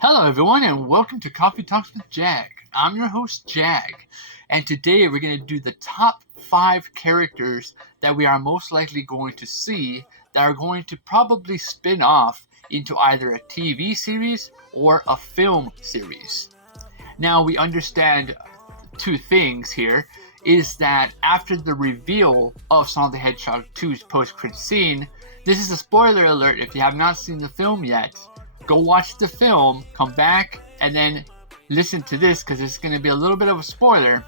Hello, everyone, and welcome to Coffee Talks with JAG. I'm your host, JAG, and today we're going to do the top 5 characters that we are most likely going to see that are going to probably spin off into either a TV series or a film series. Now, we understand two things here is that after the reveal of Sonic the Hedgehog 2's post-credit scene, this is a spoiler alert if you have not seen the film yet. Go watch the film, come back, and then listen to this because it's going to be a little bit of a spoiler.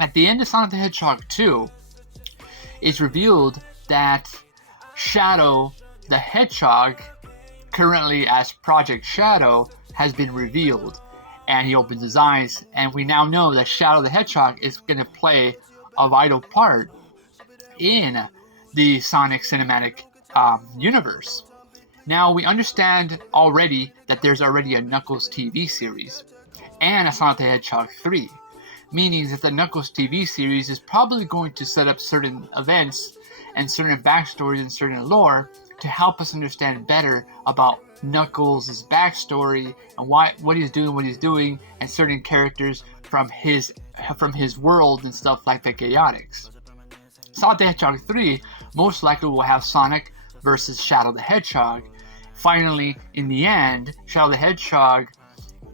At the end of Sonic the Hedgehog 2, it's revealed that Shadow the Hedgehog, currently as Project Shadow, has been revealed. And he opens his eyes, and we now know that Shadow the Hedgehog is going to play a vital part in the Sonic cinematic universe. Now, we understand already that there's already a Knuckles TV series and a Sonic the Hedgehog 3, meaning that the Knuckles TV series is probably going to set up certain events and certain backstories and certain lore to help us understand better about Knuckles' backstory and what he's doing, and certain characters from his world and stuff like the Chaotix. Sonic the Hedgehog 3 most likely will have Sonic versus Shadow the Hedgehog. Finally, in the end, Shadow the Hedgehog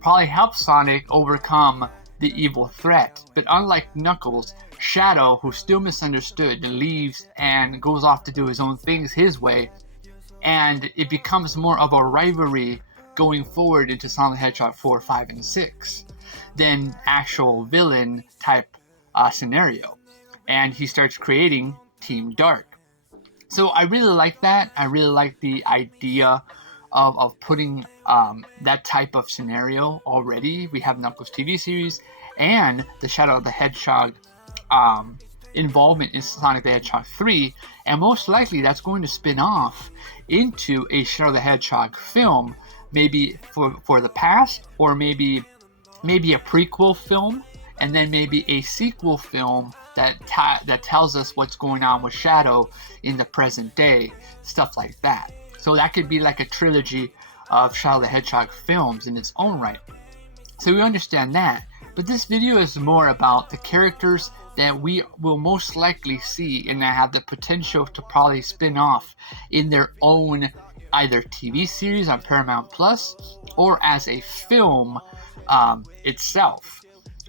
probably helps Sonic overcome the evil threat. But unlike Knuckles, Shadow, who's still misunderstood, leaves and goes off to do his own things his way, and it becomes more of a rivalry going forward into Sonic the Hedgehog 4, 5, and 6 than actual villain type scenario. And he starts creating Team Dark. So I really like that. I really like the idea of putting that type of scenario already. We have Knuckles TV series and the Shadow of the Hedgehog involvement in Sonic the Hedgehog 3, and most likely that's going to spin off into a Shadow the Hedgehog film, maybe for the past, or maybe a prequel film, and then maybe a sequel film that tells us what's going on with Shadow in the present day, stuff like that. So that could be like a trilogy of Shadow the Hedgehog films in its own right. So we understand that. But this video is more about the characters that we will most likely see and that have the potential to probably spin off in their own either TV series on Paramount Plus or as a film itself.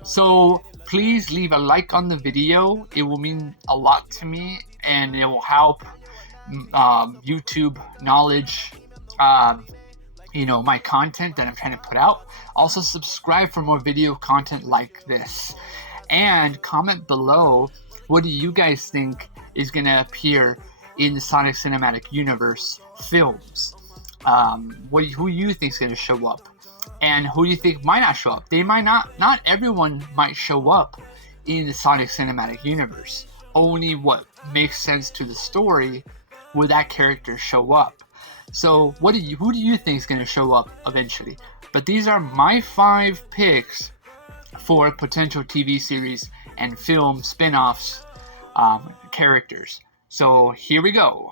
So please leave a like on the video. It will mean a lot to me, and it will help YouTube knowledge my content that I'm trying to put out. Also, subscribe for more video content like this, and comment below what do you guys think is going to appear in the Sonic Cinematic Universe films. Who you think is going to show up, and who do you think might not show up? They might not everyone might show up in the Sonic Cinematic Universe. Only what makes sense to the story will that character show up. So who do you think is going to show up eventually? But these are my 5 picks for potential TV series and film spin-offs characters. So here we go.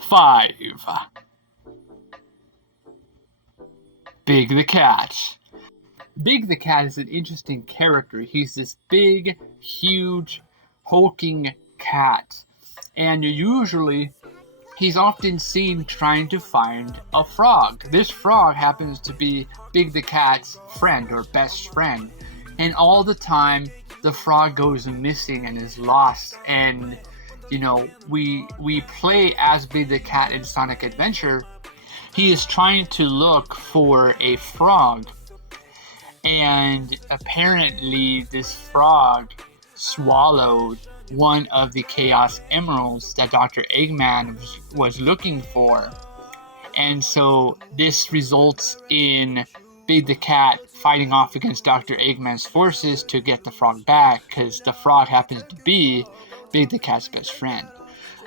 5. Big the Cat. Big the Cat is an interesting character. He's this big, huge, hulking cat. And usually, he's often seen trying to find a frog. This frog happens to be Big the Cat's friend or best friend. And all the time, the frog goes missing and is lost. And, we play as Big the Cat in Sonic Adventure. He is trying to look for a frog, and apparently this frog swallowed one of the Chaos Emeralds that Dr. Eggman was looking for. And so this results in Big the Cat fighting off against Dr. Eggman's forces to get the frog back, because the frog happens to be Big the Cat's best friend.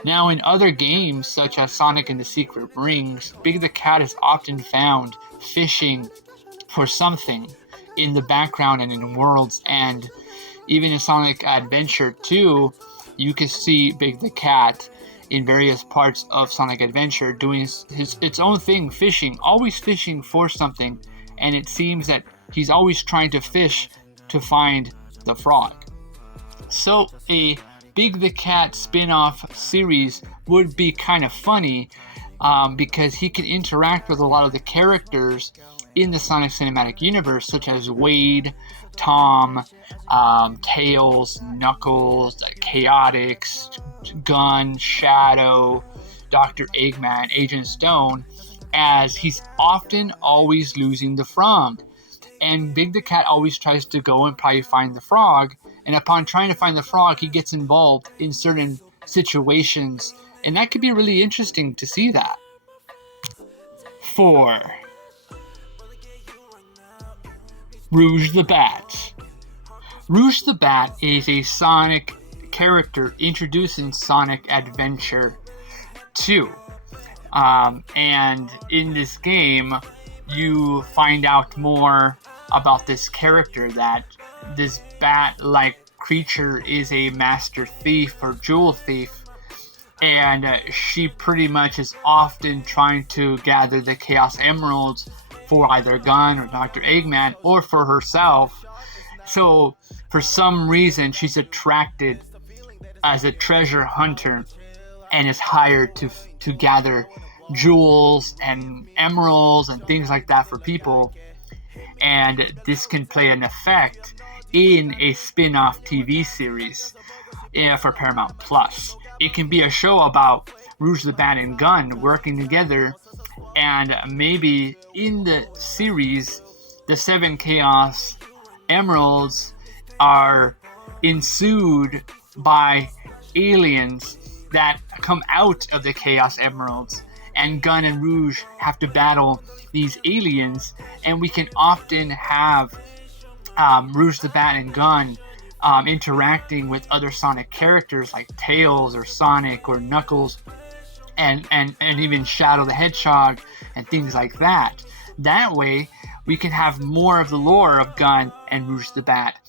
Now, in other games, such as Sonic and the Secret Rings, Big the Cat is often found fishing for something in the background and in Worlds, and even in Sonic Adventure 2, you can see Big the Cat in various parts of Sonic Adventure doing its own thing, fishing, always fishing for something, and it seems that he's always trying to fish to find the frog. So a Big the Cat spin-off series would be kind of funny because he can interact with a lot of the characters in the Sonic Cinematic Universe, such as Wade, Tom, Tails, Knuckles, Chaotix, Gun, Shadow, Dr. Eggman, Agent Stone, as he's often always losing the frog. And Big the Cat always tries to go and probably find the frog, and upon trying to find the frog, he gets involved in certain situations, and that could be really interesting to see that. 4. Rouge the Bat. Rouge the Bat is a Sonic character introduced in Sonic Adventure 2. And in this game, you find out more about this character, that this bat-like creature is a master thief or jewel thief, and she pretty much is often trying to gather the Chaos Emeralds for either Gun or Dr. Eggman or for herself. So for some reason she's attracted as a treasure hunter and is hired to gather jewels and emeralds and things like that for people. And this can play an effect in a spin-off TV series for Paramount Plus. It can be a show about Rouge the Bat and Gun working together, and maybe in the series, the 7 Chaos Emeralds are ensued by aliens that come out of the Chaos Emeralds, and Gun and Rouge have to battle these aliens, and we can often have Rouge the Bat and Gun interacting with other Sonic characters like Tails or Sonic or Knuckles, and even Shadow the Hedgehog and things like that. That way, we can have more of the lore of Gun and Rouge the Bat,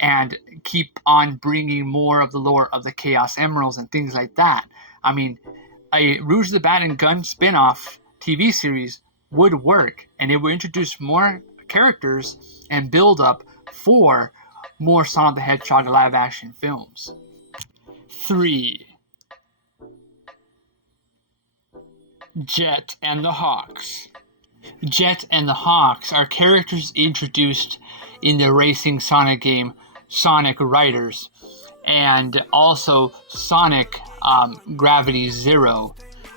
and keep on bringing more of the lore of the Chaos Emeralds and things like that. I mean, a Rouge the Bat and Gun spin-off TV series would work, and it would introduce more characters and build up for more Sonic the Hedgehog live-action films. 3. Jet and the Hawks. Jet and the Hawks are characters introduced in the racing Sonic game Sonic Riders, and also Sonic Gravity Zero.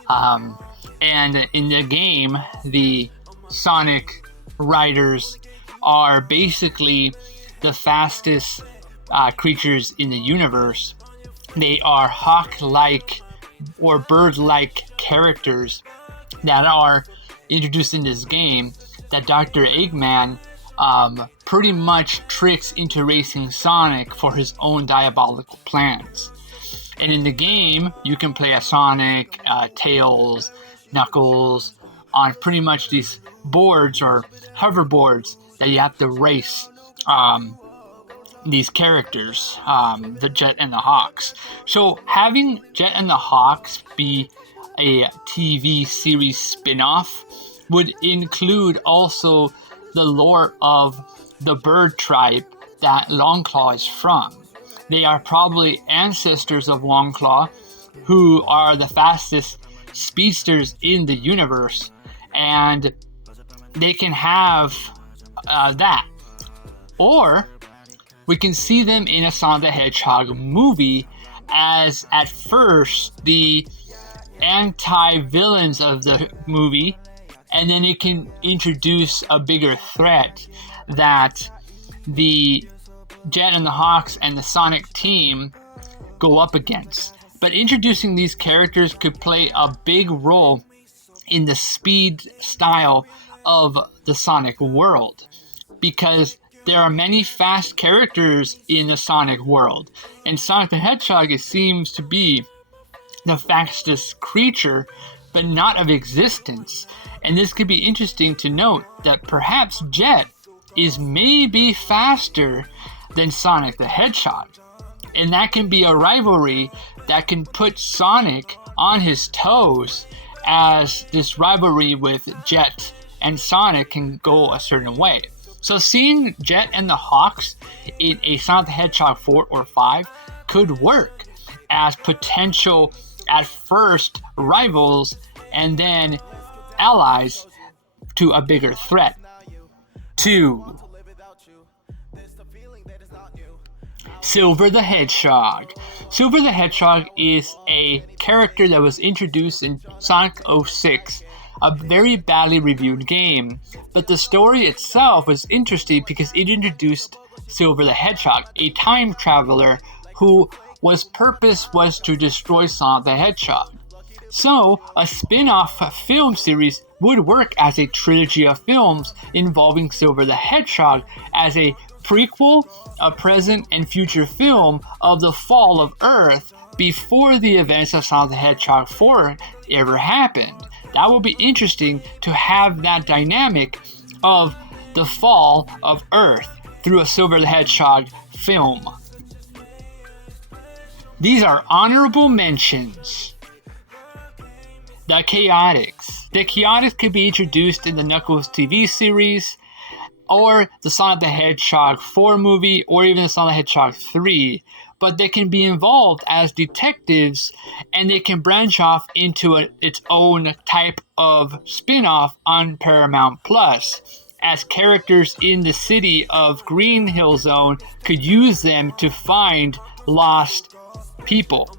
And in the game, the Sonic Riders are basically the fastest creatures in the universe. They are hawk-like or bird-like characters that are introduced in this game that Dr. Eggman pretty much tricks into racing Sonic for his own diabolical plans. And in the game, you can play as Sonic, Tails, Knuckles, on pretty much these boards or hoverboards that you have to race these characters, the Jet and the Hawks. So having Jet and the Hawks be a TV series spin-off would include also the lore of the bird tribe that Longclaw is from. They are probably ancestors of Longclaw, who are the fastest speedsters in the universe, and they can have that. Or we can see them in a Sonic the Hedgehog movie as at first the anti-villains of the movie, and then it can introduce a bigger threat that the Jet and the Hawks and the Sonic team go up against. But introducing these characters could play a big role in the speed style of the Sonic world, because there are many fast characters in the Sonic world, and Sonic the Hedgehog seems to be the fastest creature, but not of existence. And this could be interesting to note that perhaps Jet is maybe faster than Sonic the Hedgehog. And that can be a rivalry that can put Sonic on his toes, as this rivalry with Jet and Sonic can go a certain way. So seeing Jet and the Hawks in a Sonic the Hedgehog 4 or 5 could work as potential, at first, rivals and then allies to a bigger threat. 2. Silver the Hedgehog. Silver the Hedgehog is a character that was introduced in Sonic 06, a very badly reviewed game, but the story itself was interesting because it introduced Silver the Hedgehog, a time traveler whose purpose was to destroy Sonic the Hedgehog. So, a spin-off film series would work as a trilogy of films involving Silver the Hedgehog as a prequel, a present and future film of the fall of Earth before the events of Sonic the Hedgehog 4 ever happened. That will be interesting to have that dynamic of the fall of Earth through a Silver the Hedgehog film. These are honorable mentions. The Chaotix. The Chaotix could be introduced in the Knuckles TV series, or the Sonic the Hedgehog 4 movie, or even the Sonic the Hedgehog 3, but they can be involved as detectives, and they can branch off into its own type of spin-off on Paramount Plus, as characters in the city of Green Hill Zone could use them to find lost people.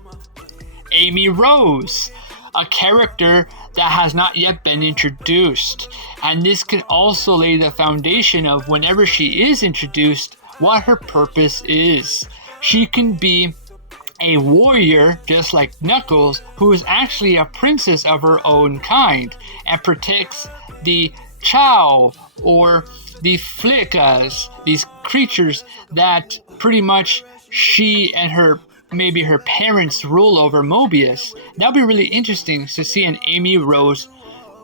Amy Rose, a character that has not yet been introduced, and this can also lay the foundation of whenever she is introduced, what her purpose is. She can be a warrior, just like Knuckles, who is actually a princess of her own kind, and protects the Chow, or the Flickas, these creatures that pretty much she and maybe her parents rule over Mobius. That'd be really interesting to see an Amy Rose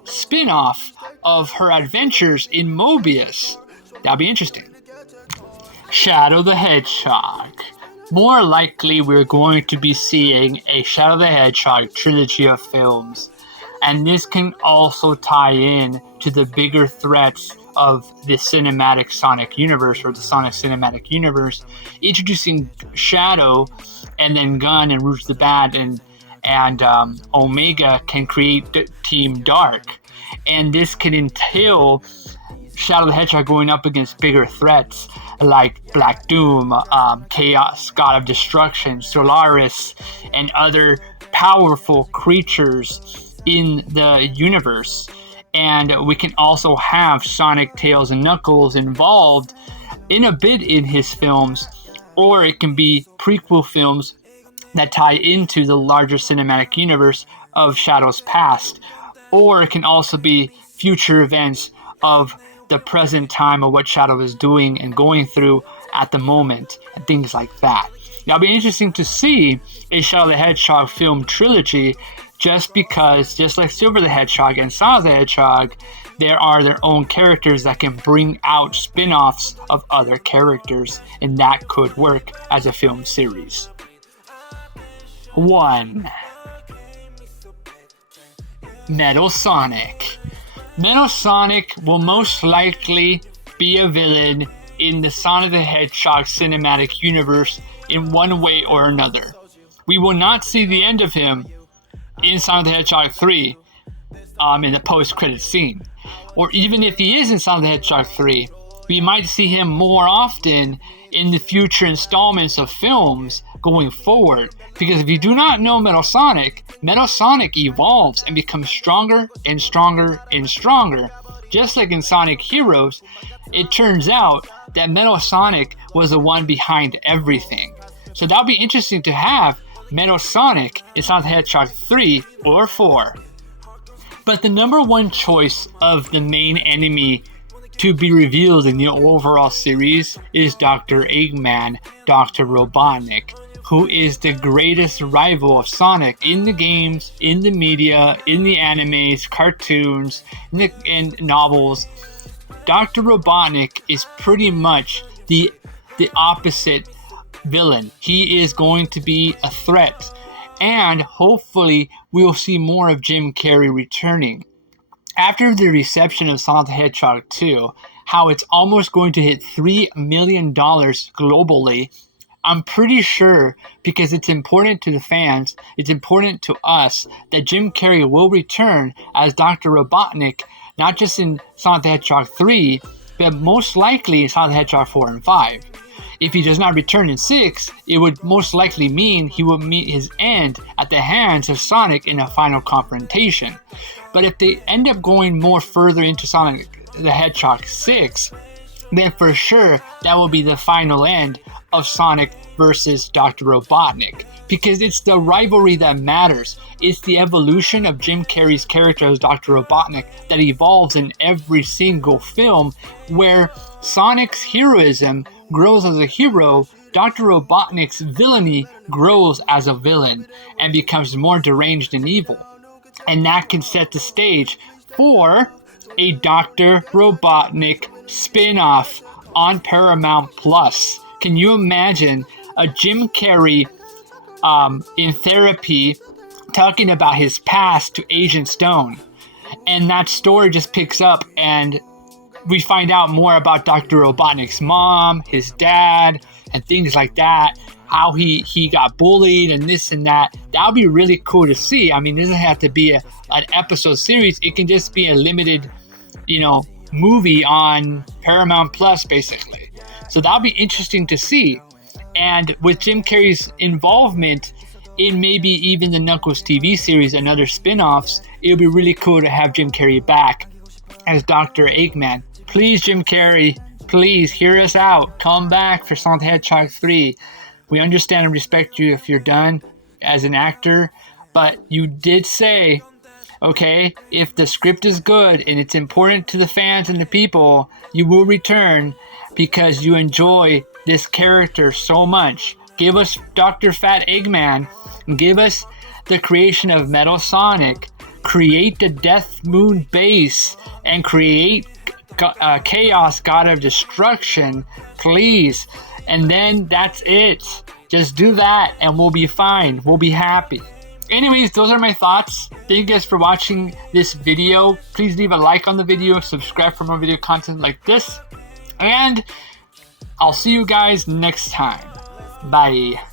spin-off of her adventures in Mobius. That'd be interesting. Shadow the Hedgehog. More likely we're going to be seeing a Shadow the Hedgehog trilogy of films, and this can also tie in to the bigger threats of the cinematic Sonic universe, or the Sonic cinematic universe, introducing Shadow, and then Gun and Rouge the Bat and Omega can create Team Dark, and this can entail Shadow the Hedgehog going up against bigger threats like Black Doom, Chaos, God of Destruction, Solaris, and other powerful creatures in the universe. And we can also have Sonic, Tails, and Knuckles involved in a bit in his films, or it can be prequel films that tie into the larger cinematic universe of Shadow's past, or it can also be future events of the present time of what Shadow is doing and going through at the moment, and things like that. Now, it'll be interesting to see a Shadow the Hedgehog film trilogy, just because, just like Silver the Hedgehog and Sonic the Hedgehog, there are their own characters that can bring out spin-offs of other characters, and that could work as a film series. 1. Metal Sonic. Metal Sonic will most likely be a villain in the Sonic the Hedgehog cinematic universe in one way or another. We will not see the end of him in Sonic the Hedgehog 3 in the post-credit scene. Or even if he is in Sonic the Hedgehog 3, we might see him more often in the future installments of films going forward. Because if you do not know Metal Sonic evolves and becomes stronger and stronger and stronger. Just like in Sonic Heroes, it turns out that Metal Sonic was the one behind everything. So that'll be interesting to have Metal Sonic in Sonic the Hedgehog 3 or 4. But the number one choice of the main enemy to be revealed in the overall series is Dr. Eggman, Dr. Robotnik, who is the greatest rival of Sonic in the games, in the media, in the animes, cartoons, and novels. Dr. Robotnik is pretty much the opposite villain. He is going to be a threat, and hopefully we'll see more of Jim Carrey returning. after the reception of Sonic the Hedgehog 2, how it's almost going to hit $3 million globally, I'm pretty sure, because it's important to the fans, it's important to us, that Jim Carrey will return as Dr. Robotnik, not just in Sonic the Hedgehog 3, but most likely in Sonic the Hedgehog 4 and 5. If he does not return in 6, it would most likely mean he will meet his end at the hands of Sonic in a final confrontation. But if they end up going more further into Sonic the Hedgehog 6, then for sure that will be the final end of Sonic versus Dr. Robotnik. Because it's the rivalry that matters. It's the evolution of Jim Carrey's character as Dr. Robotnik that evolves in every single film, where Sonic's heroism grows as a hero, Dr. Robotnik's villainy grows as a villain and becomes more deranged and evil. And that can set the stage for a Dr. Robotnik spin-off on Paramount Plus. Can you imagine a Jim Carrey in therapy talking about his past to Agent Stone? And that story just picks up and we find out more about Dr. Robotnik's mom, his dad, and things like that. How he got bullied and this and that. That would be really cool to see. I mean, it doesn't have to be an episode series. It can just be a limited, movie on Paramount Plus, basically. So that'll be interesting to see. And with Jim Carrey's involvement in maybe even the Knuckles TV series and other spin-offs, it would be really cool to have Jim Carrey back as Dr. Eggman. Please, Jim Carrey, please hear us out. Come back for Sonic the Hedgehog 3. We understand and respect you if you're done as an actor, but you did say, okay, if the script is good and it's important to the fans and the people, you will return because you enjoy this character so much. Give us Dr. Fat Eggman, give us the creation of Metal Sonic, create the Death Moon base, and create Chaos, God of Destruction, please. And then that's it. Just do that and we'll be fine. We'll be happy. Anyways, those are my thoughts. Thank you guys for watching this video. Please leave a like on the video, subscribe for more video content like this, and I'll see you guys next time. Bye.